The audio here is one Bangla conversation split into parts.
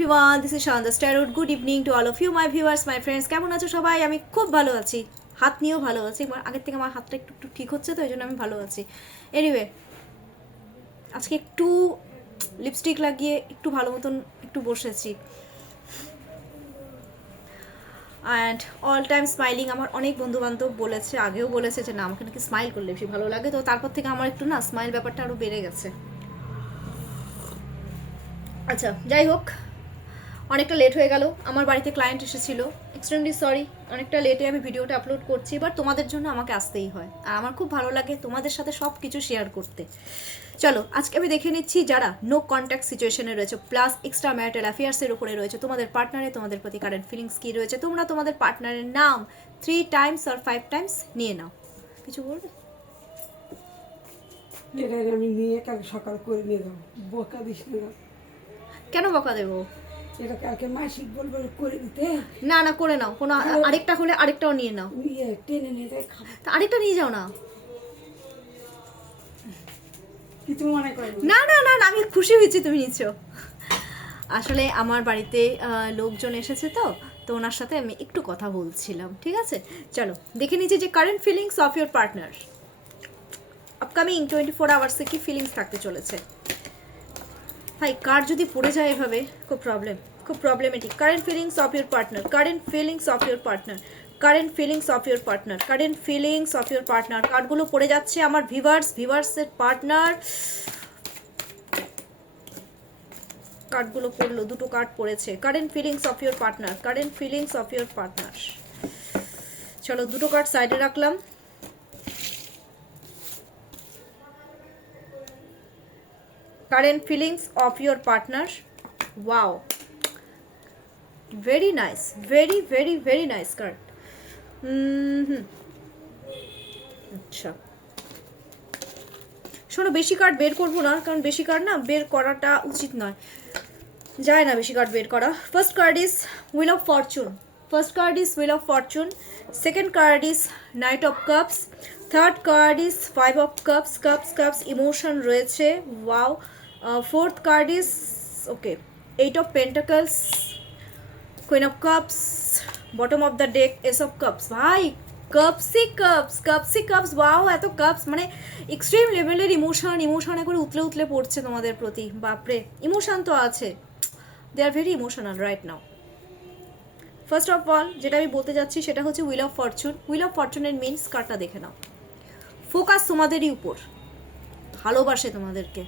everyone, this is Shanda Starwood. Good evening to all of you, my viewers, my friends. কেমন আছো সবাই? আমি খুব ভালো আছি, হাত নিয়েও ভালো আছি। আগের থেকে আমার হাতটা একটু ঠিক হচ্ছে, তো এই জন্য আমি ভালো আছি। এনিওয়ে, আজকে একটু লিপস্টিক লাগিয়ে একটু ভালো মতন একটু বসেছি, অ্যান্ড অল টাইম স্মাইলিং। আমার অনেক বন্ধুবান্ধব বলেছে, আগেও বলেছে যে না, আমাকে নাকি স্মাইল করলে বেশি ভালো লাগে। তো তারপর থেকে আমার একটু না স্মাইল ব্যাপারটা আরও বেড়ে গেছে। আচ্ছা, যাই হোক, অনেকটা লেট হয়ে গেল। আমার বাড়িতে ক্লায়েন্ট এসেছিলো, এক্সট্রিমলি সরি, অনেকটা লেটে আমি ভিডিওটা আপলোড করছি। এবার তোমাদের জন্য আমাকে আসতেই হয়, আর আমার খুব ভালো লাগে তোমাদের সাথে সব কিছু শেয়ার করতে। চলো, আজকে আমি দেখে নিচ্ছি যারা নো কন্ট্যাক্ট সিচুয়েশনে রয়েছে, প্লাস এক্সট্রা ম্যারিটাল অ্যাফেয়ার্সের উপরে রয়েছে, তোমাদের পার্টনারে তোমাদের প্রতি কারেন্ট ফিলিংস কী রয়েছে। তোমরা তোমাদের পার্টনারের নাম 3 টাইমস আর 5 টাইমস নিয়ে নাও। কিছু বলবে? আমি নিয়ে কাল সকাল করে নিয়ে যাবো, বকা দিস না। কেন বকা দেবো? এটা কালকে মাসিক বলবো করে দিতে। না না, করে নাও, কোনো আরেকটা হলে আরেকটাও নিয়ে নাও। নিয়ে টেনে নিয়ে যাই খাবো। তা আরেকটা নিয়ে যাও না। কিছু মনে করো না না না না, আমি খুশি হয়েছি তুমি নিচ্ছ। আসলে আমার বাড়িতে লোকজন এসেছে, তো তো ওনার সাথে আমি একটু কথা বলছিলাম। ঠিক আছে, চলো দেখে নিচ্ছি যে current feelings of your partner upcoming 24 আওয়ার্সে কি ফিলিংস থাকতে চলেছে। ভাই, কার যদি পড়ে যায় এভাবে খুব problematic. Current feelings of your partner, current feelings of your partner, current feelings of your partner, current feelings of your partner. কার্ডগুলো পড়ে যাচ্ছে আমার ভিভার্সের পার্টনার। কার্ডগুলো পড়লো, দুটো কার্ড পড়েছে। Current feelings of your partner, current feelings of your partner. চলো, দুটো কার্ড সাইডে রাখলাম। Current feelings of your partner. Wow, very nice, very very very nice card. আচ্ছা, শোনো, বেশি কার্ড বের করবো না, কারণ বেশি কার্ড না বের করাটা উচিত নয়, যায় না বেশি কার্ড বের করা। First card is wheel of fortune, first card is wheel of fortune, second card is knight of cups, third card is 5 of cups, cups emotion রয়েছে। Wow. Fourth card is okay 8 of pentacles, queen of cups, bottom of the deck ace of cups. ভাই, কাপসি কাপস, ওয়াও, এত কাপস, মানে এক্সট্রিম লেভেলের ইমোশনে করে উতলে পড়ছে তোমাদের প্রতি। বাপরে, ইমোশন তো আছে, they are very emotional right now. First of all যেটা আমি বলতে যাচ্ছি সেটা হচ্ছে wheel of fortune. Wheel of ফরচুনের মিনস কার্ডটা দেখে নাও। ফোকাস তোমাদেরই উপর, ভালোবাসে তোমাদেরকে,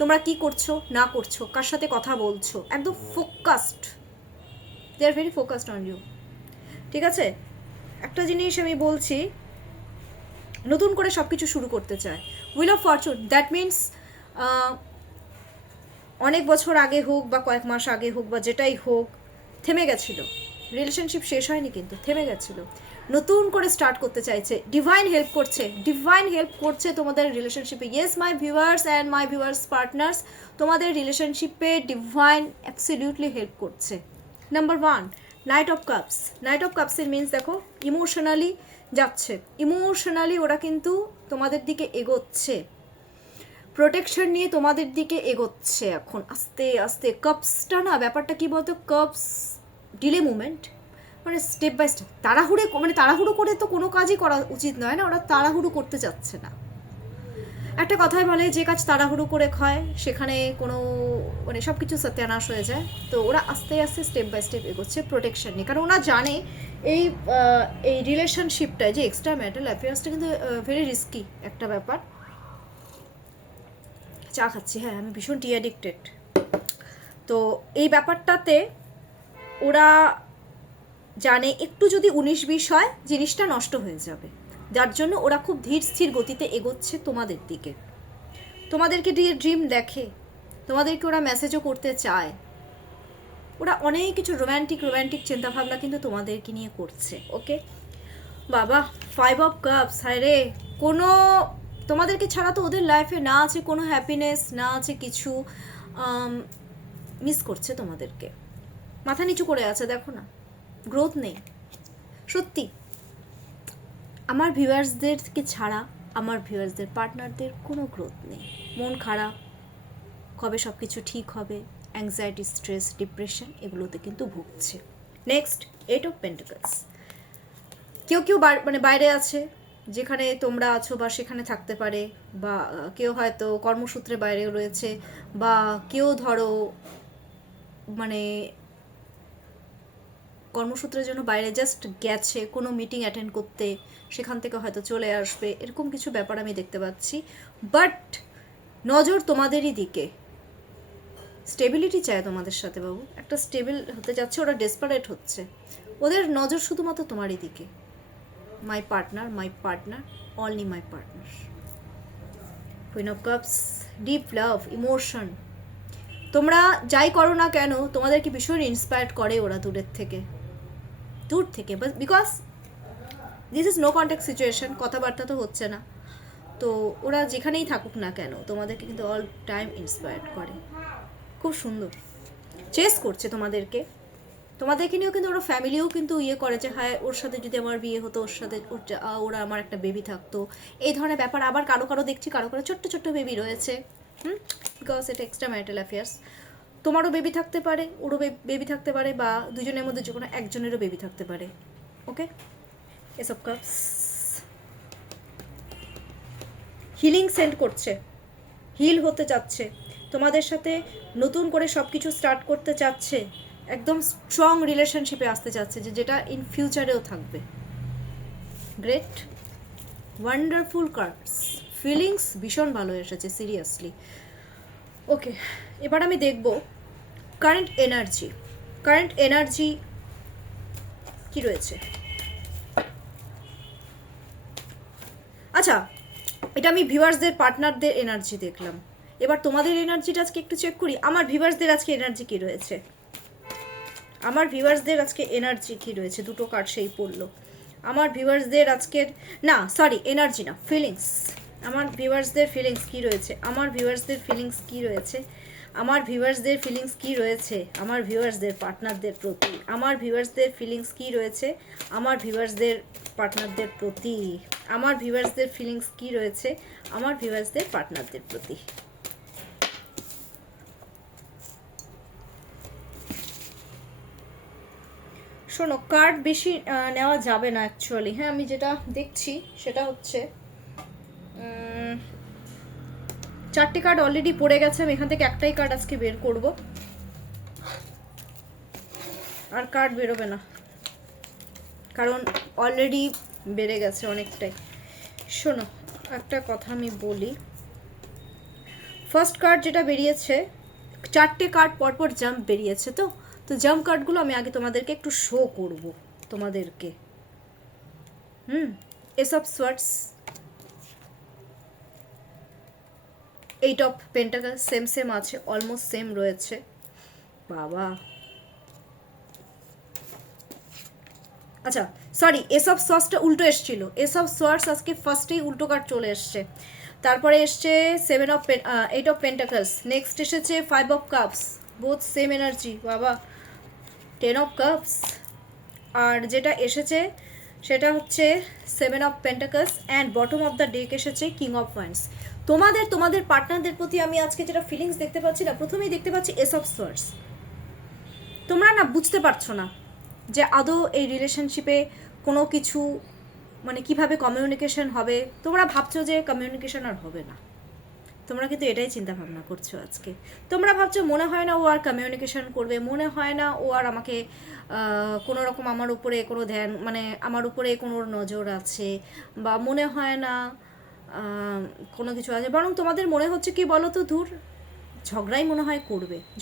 তোমরা কি করছো না করছো, কার সাথে কথা বলছো, একদম focused, they are very focused on you. ঠিক আছে, একটা জিনিস আমি বলছি, নতুন করে সব কিছু শুরু করতে চায়। Wheel of Fortune, that means অনেক বছর আগে হোক বা কয়েক মাস আগে হোক বা যেটাই হোক, থেমে গেছিল রিলেশনশিপ, শেষ হয়নি কিন্তু থেমে গেছিল, নতুন করে স্টার্ট করতে চাইছে। ডিভাইন হেল্প করছে তোমাদের রিলেশনশিপে। Yes my viewers and my viewers partners, তোমাদের রিলেশনশিপে ডিভাইন অ্যাবসলিউটলি হেল্প করছে। নাম্বার 1, নাইট অফ কাপসের মিনস দেখো, ইমোশনালি যাচ্ছে, ইমোশনালি ওরা কিন্তু তোমাদের দিকে এগোচ্ছে, প্রোটেকশন নিয়ে তোমাদের দিকে এগোচ্ছে এখন আস্তে আস্তে। কাপসটা না, ব্যাপারটা কি বলতো, কাপস ডিলে মুভমেন্ট, মানে স্টেপ বাই স্টেপ, তাড়াহুড়ো করে তো কোনো কাজই করা উচিত নয় না, ওরা তাড়াহুড়ো করতে যাচ্ছে না। একটা কথাই বলে, যে কাজ তাড়াহুড়ো করে হয় সেখানে কোনো মানে সব কিছু সত্যানাশ হয়ে যায়। তো ওরা আস্তে আস্তে স্টেপ বাই স্টেপ এগোচ্ছে প্রোটেকশন নিয়ে, কারণ ওরা জানে এই রিলেশনশিপটা, যে এক্সট্রা ম্যারিটাল অ্যাফেয়ার্সটা কিন্তু ভেরি রিস্কি একটা ব্যাপার। চা খাচ্ছি, হ্যাঁ, আমি ভীষণ টি অ্যাডিক্টেড। তো এই ব্যাপারটাতে ওরা জানে একটু যদি 19-20 হয় জিনিসটা নষ্ট হয়ে যাবে, যার জন্য ওরা খুব ধীর স্থির গতিতে এগোচ্ছে তোমাদের দিকে। তোমাদেরকে দিয়ে ড্রিম দেখে, তোমাদেরকে ওরা মেসেজও করতে চায়, ওরা অনেক কিছু রোম্যান্টিক চিন্তাভাবনা কিন্তু তোমাদেরকে নিয়ে করছে। ওকে বাবা, 5 অফ কাপস, হায় রে, কোনো তোমাদেরকে ছাড়া তো ওদের লাইফে না আছে কোনো হ্যাপিনেস, না আছে কিছু, মিস করছে তোমাদেরকে, মাথা নিচু করে আছে, দেখো না, গ্রোথ নেই। সত্যি, আমার ভিউয়ার্সদেরকে ছাড়া আমার ভিউয়ার্সদের পার্টনারদের কোনো গ্রোথ নেই, মন খারাপ, কবে সব কিছু ঠিক হবে, অ্যাংজাইটি, স্ট্রেস, ডিপ্রেশন এগুলোতে কিন্তু ভুগছে। Next, 8 of pentacles. কেউ কেউ মানে বাইরে আছে, যেখানে তোমরা আছো বা সেখানে থাকতে পারে, বা কেউ হয়তো কর্মসূত্রে বাইরে রয়েছে, বা কেউ ধরো মানে কর্মসূত্রের জন্য বাইরে জাস্ট গেছে কোনো মিটিং অ্যাটেন্ড করতে, সেখান থেকে হয়তো চলে আসবে, এরকম কিছু ব্যাপার আমি দেখতে পাচ্ছি। বাট নজর তোমাদেরই দিকে, স্টেবিলিটি চায় তোমাদের সাথে বাবু, একটা স্টেবল হতে যাচ্ছে, ওরা ডেসপারেট হচ্ছে, ওদের নজর শুধুমাত্র তোমারই দিকে। My partner, only my partner. Queen of cups, deep love, emotion. তোমরা যাই করো না কেন তোমাদেরকে ভীষণ ইন্সপায়ার্ড করে ওরা দূর থেকে, because this is no contact situation, কথাবার্তা তো হচ্ছে না, তো ওরা যেখানেই থাকুক না কেন তোমাদেরকে কিন্তু অল টাইম ইন্সপায়ার্ড করে। খুব সুন্দর, চেস করছে তোমাদেরকে নিয়েও, কিন্তু ওরা ফ্যামিলিও কিন্তু ইয়ে করে যে হ্যাঁ ওর সাথে যদি আমার বিয়ে হতো, ওর সাথে ওরা আমার একটা বেবি থাকতো, এই ধরনের ব্যাপার। আবার কারো দেখছি কারো ছোট্ট ছোট্ট বেবি রয়েছে, বিকজ এটা এক্সট্রা ম্যারিটাল অ্যাফেয়ার্স। তোমারও বেবি থাকতে পারে, ওরও বেবি থাকতে পারে, বা দুজনের মধ্যে যে কোনো একজনেরও বেবি থাকতে পারে। ওকে, এসব কাপস হিলিং সেন্ড করছে, হিল হতে চাচ্ছে, তোমাদের সাথে নতুন করে সব কিছু স্টার্ট করতে চাচ্ছে, একদম স্ট্রং রিলেশনশিপে আসতে চাচ্ছে, যেটা ইন ফিউচারেও থাকবে। গ্রেট, ওয়ান্ডারফুল কার্ডস, ফিলিংস ভীষণ ভালো এসেছে সিরিয়াসলি। ওকে, এবার আমি দেখব কারেন্ট এনার্জি কি রয়েছে। আচ্ছা, এটা আমি ভিউয়ার্সদের পার্টনারদের এনার্জি দেখলাম, এবার তোমাদের এনার্জিটা আজকে একটু চেক করি। আমার ভিউয়ার্সদের আজকে এনার্জি কি রয়েছে, দুটো কার্ড সেই পড়লো। আমার ভিউয়ার্সদের আজকের, না সরি এনার্জি না, ফিলিংস। আমার ভিউয়ার্সদের ফিলিংস কি রয়েছে, আমার ভিউয়ার্সদের পার্টনারদের প্রতি, আমার ভিউয়ার্সদের ফিলিংস কি রয়েছে, আমার ভিউয়ার্সদের পার্টনারদের প্রতি। শোনো, কার্ড বেশি নেওয়া যাবে না অ্যাকচুয়ালি। হ্যাঁ, আমি যেটা দেখছি সেটা হচ্ছে 4টে কার্ড অলরেডি পড়ে গেছে, আমি এখান থেকে একটাই কার্ড আজকে বের করব, আর কার্ড বেরোবে না, কারণ অলরেডি বেড়ে গেছে অনেকটাই। শোনো, একটা কথা আমি বলি, ফার্স্ট কার্ড যেটা বেরিয়েছে, 4টে কার্ড পরপর জাম্প বেরিয়েছে, তো জাম্প কার্ডগুলো আমি আগে তোমাদেরকে একটু শো করব তোমাদেরকে। S of swords, 8 of pentacles, same আছে, অলমোস্ট সেম রয়েছে বাবা। আচ্ছা সরি, এস অফ সোয়ার্ডসটা উল্টো এসেছিল, এস অফ সোয়ার্ডস আজকে ফার্স্টেই উল্টো কার্ড চলে এসছে, তারপরে এসছে 8 অফ পেন্টাকলস, নেক্সট এসেছে 5 of cups, both same energy বাবা, 10 অফ কাপস, আর যেটা এসেছে সেটা হচ্ছে 7 of pentacles, and bottom of the day এসেছে কিং অফ ওয়ান্ডস। তোমাদের পার্টনারদের প্রতি আমি আজকে যেটা ফিলিংস দেখতে পাচ্ছি না, প্রথমেই দেখতে পাচ্ছি এস অফ সোয়ার্ডস। তোমরা না বুঝতে পারছো না যে আদৌ এই রিলেশনশিপে কোনো কিছু মানে কিভাবে কমিউনিকেশন হবে। তোমরা ভাবছো যে কমিউনিকেশন আর হবে না, তোমরা কিন্তু এটাই চিন্তা ভাবনা করছো আজকে। তোমরা ভাবছো মনে হয় না ও আর কমিউনিকেশন করবে, মনে হয় না ও আর আমাকে কোনো রকম আমার উপরে কোনো ধ্যান, মানে আমার উপরে কোনো নজর আছে, বা মনে হয় না কোনো কিছু আছে, বরং তোমাদের মনে হচ্ছে কি বলো তো, দূর ঝগড়াই মনে হয়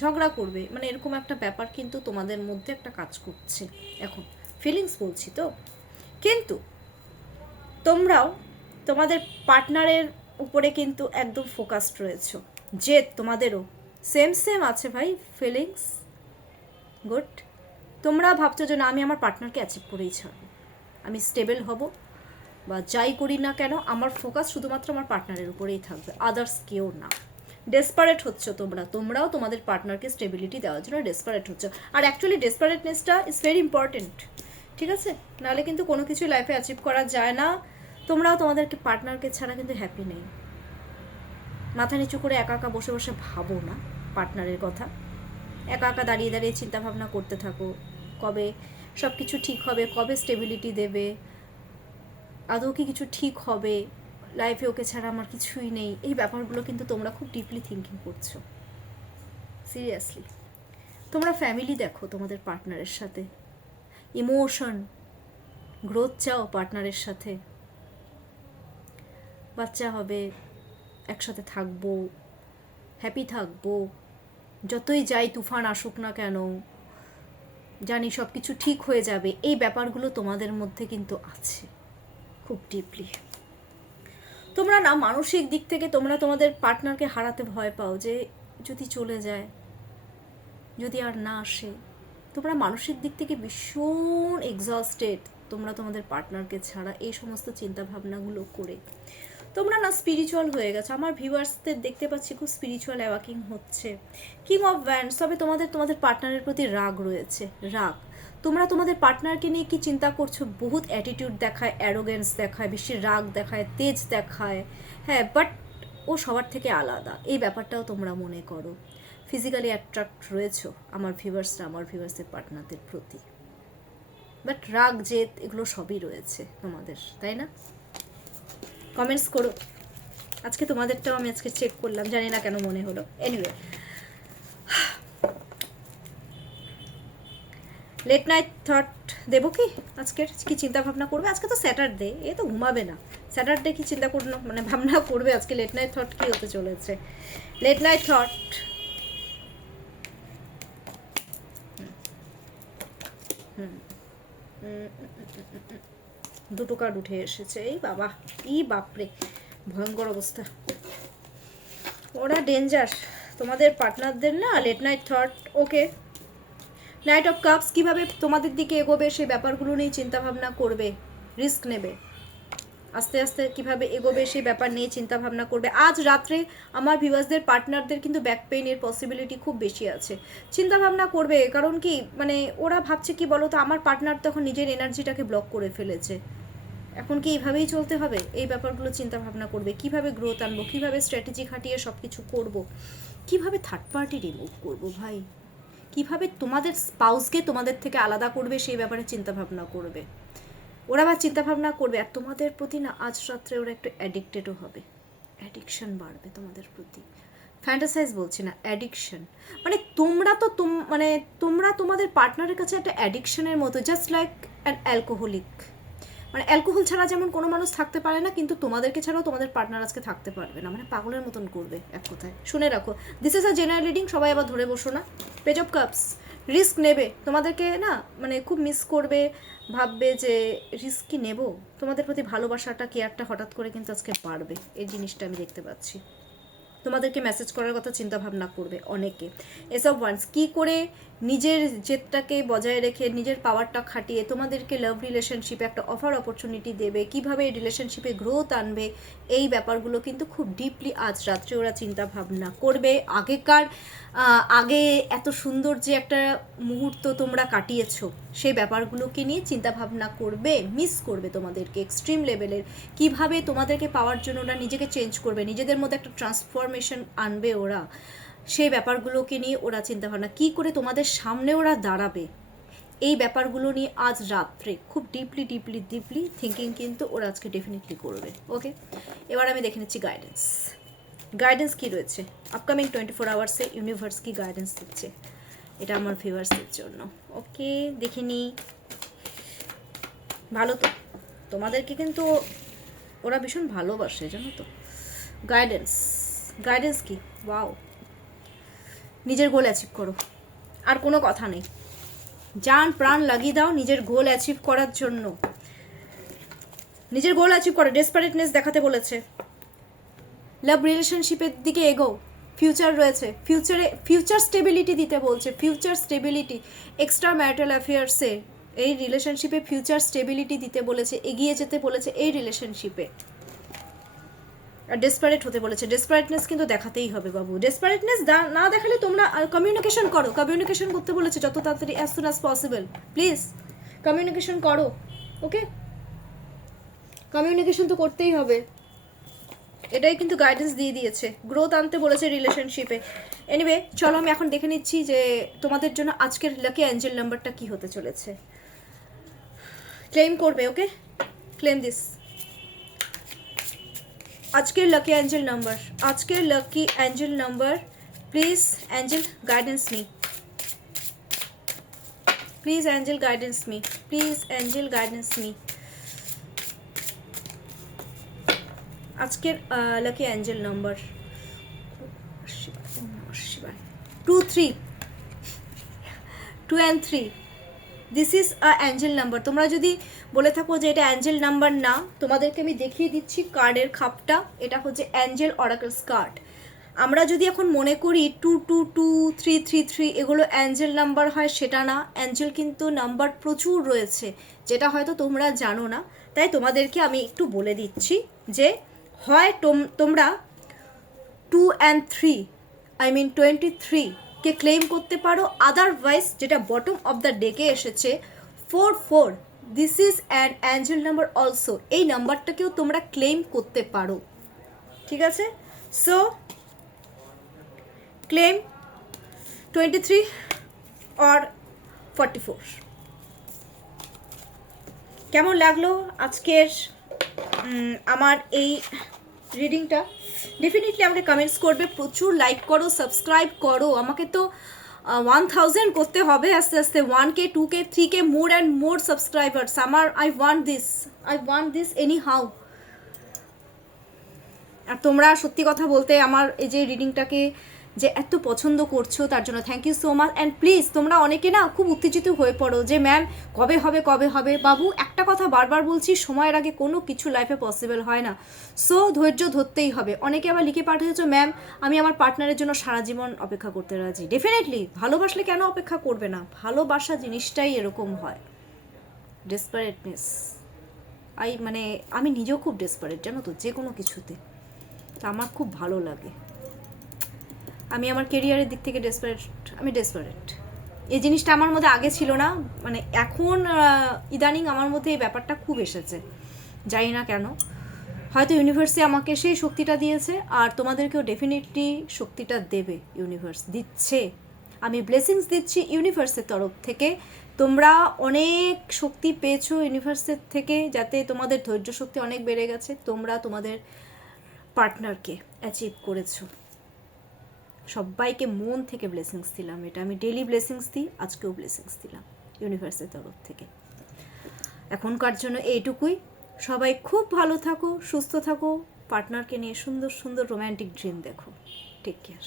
ঝগড়া করবে, মানে এরকম একটা ব্যাপার কিন্তু তোমাদের মধ্যে একটা কাজ করছে এখন, ফিলিংস বলছি তো। কিন্তু তোমরাও তোমাদের পার্টনারের উপরে কিন্তু একদম ফোকাসড রয়েছো, যে তোমাদেরও সেম আছে ভাই ফিলিংস। গুড, তোমরা ভাবছো যে না আমি আমার পার্টনারকে অ্যাচিভ করেই ছাড়বো, আমি স্টেবল হব, বা যাই করি না কেন আমার ফোকাস শুধুমাত্র আমার পার্টনারের উপরেই থাকবে, আদার্স কেউ না। ডেসপারেট হচ্ছে তোমরাও তোমাদের পার্টনারকে স্টেবিলিটি দেওয়ার জন্য ডেসপারেট হচ্ছে, আর অ্যাকচুয়ালি ডেসপারেটনেসটা ইজ ভেরি ইম্পর্টেন্ট, ঠিক আছে? নাহলে কিন্তু কোনো কিছু লাইফে অ্যাচিভ করা যায় না। তোমরাও তোমাদেরকে পার্টনারকে ছাড়া কিন্তু হ্যাপি নেই। মাথা নিচু করে একা একা বসে বসে ভাবো না পার্টনারের কথা, একা একা দাঁড়িয়ে দাঁড়িয়ে চিন্তা ভাবনা করতে থাকো কবে সব কিছু ঠিক হবে, কবে স্টেবিলিটি দেবে, আদৌ কি কিছু ঠিক হবে, লাইফে ওকে ছাড়া আমার কিছুই নেই, এই ব্যাপারগুলো কিন্তু তোমরা খুব ডিপলি থিঙ্কিং করছো। সিরিয়াসলি তোমরা ফ্যামিলি দেখো তোমাদের পার্টনারের সাথে, ইমোশন গ্রোথ চাও পার্টনারের সাথে, বাচ্চা হবে, একসাথে থাকবো, হ্যাপি থাকবো, যতই যাই তুফান আসুক না কেন জানি সব কিছু ঠিক হয়ে যাবে, এই ব্যাপারগুলো তোমাদের মধ্যে কিন্তু আছে খুব ডিপলি। তোমরা না মানসিক দিক থেকে তোমরা তোমাদের পার্টনারকে হারাতে ভয় পাও, যে যদি চলে যায়, যদি আর না আসে, তোমরা মানসিক দিক থেকে ভীষণ এক্সস্টেড তোমরা তোমাদের পার্টনারকে ছাড়া, এই সমস্ত চিন্তা ভাবনাগুলো করে তোমরা না স্পিরিচুয়াল হয়ে গেছো। আমার ভিউয়ার্সদের দেখতে পাচ্ছি খুব স্পিরিচুয়াল অ্যাওয়াকিং হচ্ছে। কিং অফ ভ্যান্ডস, তবে তোমাদের পার্টনারের প্রতি রাগ রয়েছে, রাগ। তোমরা তোমাদের পার্টনারকে নিয়ে কি চিন্তা করছো, বহুত অ্যাটিটিউড দেখায়, অ্যারোগেন্স দেখায়, বেশি রাগ দেখায়, তেজ দেখায়, হ্যাঁ, বাট ও সবার থেকে আলাদা, এই ব্যাপারটাও তোমরা মনে করো। ফিজিক্যালি অ্যাট্রাক্ট রয়েছো আমার ভিউয়ার্সের পার্টনারদের প্রতি, বাট রাগ জেদ এগুলো সবই রয়েছে তোমাদের, তাই না? কমেন্টস করো। আজকে তোমাদেরটাও আমি আজকে চেক করলাম, জানি না কেন মনে হলো। এনিওয়ে, লেট নাইট থট দেবো কি আজকের, কি চিন্তা ভাবনা করবে? আজকে তো স্যাটারডে, এ তো ঘুমাবে না, স্যাটারডে কি চিন্তা করলো মানে ভাবনা করবে আজকে? লেট নাইট থট কি হতে চলেছে? লেট নাইট থট, দুটো কার্ড উঠে এসেছে, এই বাবা, ই বাপরে, ভয়ঙ্কর অবস্থা। ওরা ডেঞ্জার তোমাদের পার্টনারদের না। Late night thought, okay. Knight of cups, কিভাবে তোমাদের দিকে এগোবে সেই ব্যাপারগুলো নিয়ে চিন্তা ভাবনা করবে, রিস্ক নেবে, আস্তে আস্তে কিভাবে এগোবে সেই ব্যাপার নিয়ে চিন্তা ভাবনা করবে। আজ রাত্রে আমার ভিউয়ার্সদের পার্টনারদের কিন্তু ব্যাক পেইনের পসিবিলিটি খুব বেশি আছে, চিন্তা ভাবনা করবে। কারণ কি মানে ওরা ভাবছে কি বলো তো, আমার পার্টনার তখন নিজের এনার্জিটাকে ব্লক করে ফেলেছে, এখন কি এইভাবেই চলতে হবে, এই ব্যাপারগুলো চিন্তা ভাবনা করবে। কিভাবে গ্রোথ আনবো, কিভাবে স্ট্র্যাটেজি খাটিয়ে সব কিছু করবো, কিভাবে থার্ড পার্টি রিমুভ করবো ভাই, কিভাবে তোমাদের স্পাউসকে তোমাদের থেকে আলাদা করবে সেই ব্যাপারে চিন্তা ভাবনা করবে। ওরা আবার চিন্তা ভাবনা করবে, আর তোমাদের প্রতি না আজ রাত্রে ওরা একটু অ্যাডিক্টেডও হবে, অ্যাডিকশন বাড়বে তোমাদের প্রতি। ফ্যান্টাসাইজ বলছি না, অ্যাডিকশন। মানে তোমরা তো তোমরা তোমাদের পার্টনারের কাছে একটা অ্যাডিকশনের মতো, জাস্ট লাইক অ্যান অ্যালকোহলিক। মানে অ্যালকোহল ছাড়া যেমন কোনো মানুষ থাকতে পারে না, কিন্তু তোমাদেরকে ছাড়াও তোমাদের পার্টনার আজকে থাকতে পারবে না, মানে পাগলের মতন করবে এক কথায়। শুনে রাখো, this is a general reading, সবাই আবার ধরে বসো না। পেজ অফ কাপস, রিস্ক নেবে, তোমাদেরকে না মানে খুব মিস করবে, ভাববে যে রিস্ক কি নেব। তোমাদের প্রতি ভালোবাসাটা, কেয়ারটা হঠাৎ করে কিন্তু আজকে বাড়বে, এই জিনিসটা আমি দেখতে পাচ্ছি। তোমাদেরকে মেসেজ করার কথা চিন্তা ভাবনা করবে অনেকে। এসব ওয়ান্স কী করে নিজের জেদটাকে বজায় রেখে নিজের পাওয়ারটা খাটিয়ে তোমাদেরকে লাভ রিলেশনশিপে একটা অফার অপরচুনিটি দেবে, কিভাবে এই রিলেশনশিপে গ্রোথ আনবে, এই ব্যাপারগুলো কিন্তু খুব ডিপলি আজ রাত্রে ওরা চিন্তা ভাবনা করবে। আগে এত সুন্দর যে একটা মুহূর্ত তোমরা কাটিয়েছো, সেই ব্যাপারগুলোকে নিয়ে চিন্তা ভাবনা করবে, মিস করবে তোমাদেরকে এক্সট্রিম লেভেলের। কিভাবে তোমাদেরকে পাওয়ার জন্য ওরা নিজেকে চেঞ্জ করবে, নিজেদের মধ্যে একটা ট্রান্সফরমেশন আনবে ওরা, সেই ব্যাপারগুলোকে নিয়ে ওরা চিন্তা ভাবনা, কী করে তোমাদের সামনে ওরা দাঁড়াবে, এই ব্যাপারগুলো নিয়ে আজ রাত্রে খুব ডিপলি থিঙ্কিং কিন্তু ওরা আজকে ডেফিনেটলি করবে। ওকে, এবার আমি দেখে নিচ্ছি গাইডেন্স কী রয়েছে আপকামিং 24 আওয়ার্সে, ইউনিভার্স কি গাইডেন্স দিচ্ছে এটা আমার ভিউয়ার্সদের জন্য। ওকে, দেখে নিই। ভালো তো, তোমাদেরকে কিন্তু ওরা ভীষণ ভালোবাসে জানো তো। গাইডেন্স কি, ওয়াও। নিজের গোল অ্যাচিভ করো, আর কোনো কথা নেই, জান প্রাণ লাগিয়ে দাও নিজের গোল অ্যাচিভ করার জন্য। নিজের গোল অ্যাচিভ করো, ডেসপারেটনেস দেখাতে বলেছে, লাভ রিলেশনশিপের দিকে এগো, ফিউচার রয়েছে, ফিউচার স্টেবিলিটি দিতে বলছে, ফিউচার স্টেবিলিটি, এক্সট্রা ম্যারিটাল অ্যাফেয়ার্সে এই রিলেশনশিপে ফিউচার স্টেবিলিটি দিতে বলেছে, এগিয়ে যেতে বলেছে এই রিলেশনশিপে। আর ডেসপারেট হতে বলেছে, ডেসপারেটনেস কিন্তু দেখাতেই হবে বাবু। ডেসপারেটনেস না দেখালে তোমরা কমিউনিকেশন করো, কমিউনিকেশন করতে বলেছে যত তাড়াতাড়ি, as soon as possible, please communication করো। ওকে, কমিউনিকেশন তো করতেই হবে। এটাই কিন্তু গাইডেন্স দিয়ে দিয়েছে, গ্রোথ আনতে বলেছে রিলেশনশিপে। এনিওয়ে চলো আমি এখন দেখে নিচ্ছি যে তোমাদের জন্য আজকের লাকি অ্যাঞ্জেল নাম্বারটা কি হতে চলেছে। ক্লেম করবে, ওকে, ক্লেম দিস। আজকের লাকি অ্যাঞ্জেল নাম্বার, আজকের lucky angel number, please angel guidance me, please angel guidance me, please angel guidance me. আজকের lucky angel number 2, 3, 2 and 3, this is a angel number. তোমরা যদি বলে থাকো যে এটা অ্যাঞ্জেল নাম্বার না, তোমাদেরকে আমি দেখিয়ে দিচ্ছি কার্ডের খাপটা। এটা হচ্ছে অ্যাঞ্জেল অরাকলস কার্ড। আমরা যদি এখন মনে করি 2, 2, 2, 3, 3, 3 এগুলো অ্যাঞ্জেল নাম্বার হয়, সেটা না। অ্যাঞ্জেল কিন্তু নাম্বার প্রচুর রয়েছে, যেটা হয়তো তোমরা জানো না। তাই তোমাদেরকে আমি একটু বলে দিচ্ছি যে হয় তোমরা 2 and 3, I mean 23 K claim করতে পারো, আদারওয়াইজ যেটা বটম অফ দ্য ডেকে এসেছে 4, 4, this is an Angel number also. এই নাম্বারটাকেও তোমরা ক্লেম করতে পারো, ঠিক আছে? So claim 23 or 44। কেমন লাগলো আজকের আমার এই রিডিংটা? ডেফিনেটলি আমাকে কমেন্টস করবে, প্রচুর লাইক করো, সাবস্ক্রাইব করো। আমাকে তো 1000 করতে হবে আস্তে আস্তে, 1K, 2K, 3K, more and more subscribers. আমার I want this anyhow. আর তোমরা সত্যি কথা বলতে আমার এই যে রিডিংটাকে যে এত পছন্দ করছো তার জন্য thank you so much. And please তোমরা অনেকে না খুব উত্তেজিত হয়ে পড়ো যে ম্যাম কবে হবে কবে হবে। বাবু একটা কথা বারবার বলছি, সময়ের আগে কোনো কিছু লাইফে পসিবল হয় না। সো ধৈর্য ধরতেই হবে। অনেকে আবার লিখে পাঠিয়েছো ম্যাম আমি আমার পার্টনারের জন্য সারা জীবন অপেক্ষা করতে রাজি। ডেফিনেটলি ভালোবাসলে কেন অপেক্ষা করবে না? ভালোবাসা জিনিসটাই এরকম হয়, ডেসপারেটনেস। মানে আমি নিজেও খুব ডেসপারেট জানো তো, যে কোনো কিছুতে। তা আমার খুব ভালো লাগে। আমি আমার কেরিয়ারের দিক থেকে আমি ডেসপারেট। এই জিনিসটা আমার মধ্যে আগে ছিল না, মানে এখন ইদানিং আমার মধ্যে এই ব্যাপারটা খুব এসেছে, জানি না কেন। হয়তো ইউনিভার্সে আমাকে সেই শক্তিটা দিয়েছে, আর তোমাদেরকেও ডেফিনেটলি শক্তিটা দেবে, ইউনিভার্স দিচ্ছে। আমি ব্লেসিংস দিচ্ছি ইউনিভার্সের তরফ থেকে। তোমরা অনেক শক্তি পেয়েছো ইউনিভার্সের থেকে, যাতে তোমাদের ধৈর্য শক্তি অনেক বেড়ে গেছে। তোমরা তোমাদের পার্টনারকে অ্যাচিভ করেছো। সবাইকে মন থেকে ব্লেসিংস দিলাম। এটা আমি ডেইলি ব্লেসিংস দিই, আজকেও ব্লেসিংস দিলাম ইউনিভার্সের তরফ থেকে। এখনকার জন্য এইটুকুই। সবাই খুব ভালো থাকো, সুস্থ থাকো, পার্টনারকে নিয়ে সুন্দর সুন্দর রোম্যান্টিক ড্রিম দেখো। Take care.